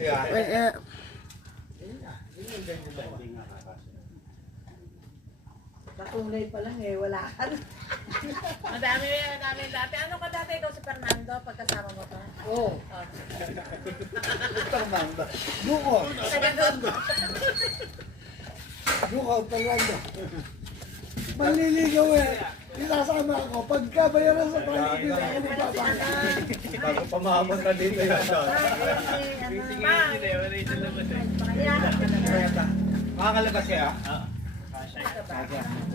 What's up? Nakulay pa lang eh, wala ka. Madami dati. Ano ka dati daw si Fernando pagkasama mo to? Oo. Fernando. Bukod. Bukod, Fernando. Manliligaw eh. Sinasama ako. Pagka bayaran sa private, hindi ako magpapangit. Bago pamamot ka dito yan. Makakalabas siya?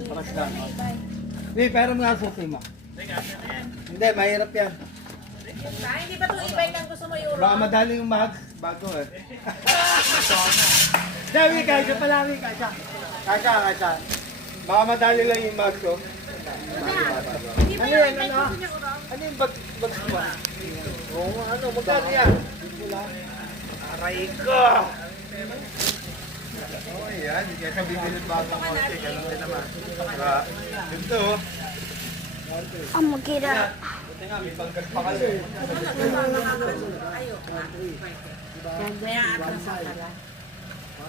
Paras lang. Hindi, pero mga susi mo. Hindi, mahirap yan. Hindi ba itong e-bike ang gusto mo, Euro? Baka madaling mags, bago eh. Sabi, kasya pala, kasya. Kasya. Baka madali lang yung mags, oh. Hindi ba yung e-bike gusto niya, Euro? Ano yung bags mo? Oo, ano, magkano yan? Aray ko! Oh, yan. Hindi ka bibilin bagong konti. Ganun din naman. Ito, oh. I'm gonna get up. Buti nga, may panggas pa kayo.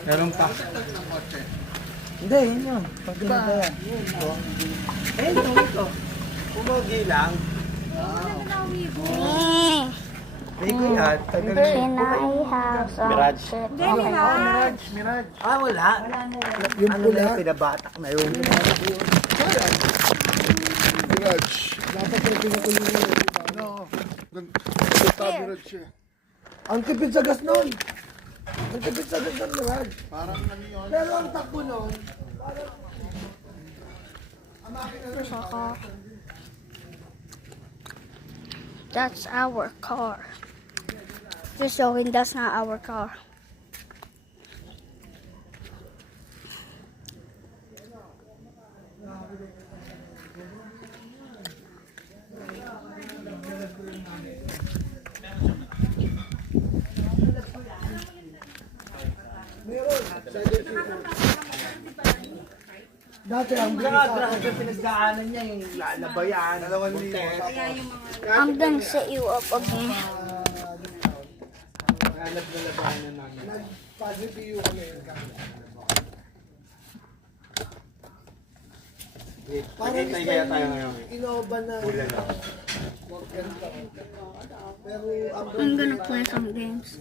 Meron pa. Hindi, yun yun. Pag ganito yan. Eh, ito. Pumogi lang. Biko yan. Can I have some Mirage. chicken? Mirage. Ah, wala. Yung Ano pula. na yung pinabatak na yun? Mirage. Dapat yung pinukulo mo. Ano? Mirage siya. Ang tipid sa gas nun. Ang tipid sa gas ng Mirage. Parang ano yun. Pero ang takbo nun. That's our car. Just showing that's not our car. Dati ang Grabe yung pinagdaanan niya, yung labayan, 2,000. I'm gonna set you up again. Hanap na labanan namin. nag-PU kami. Parang Pagkitay kaya tayo ngayon. Innova na. Ulan lang. Pero ang I'm gonna play some games.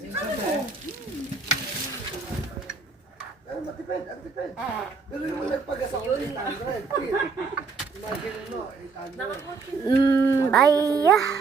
pero matipid, ang tipid. Pero yung nagpagas ako, 800. Imagine mo, 800. Bye.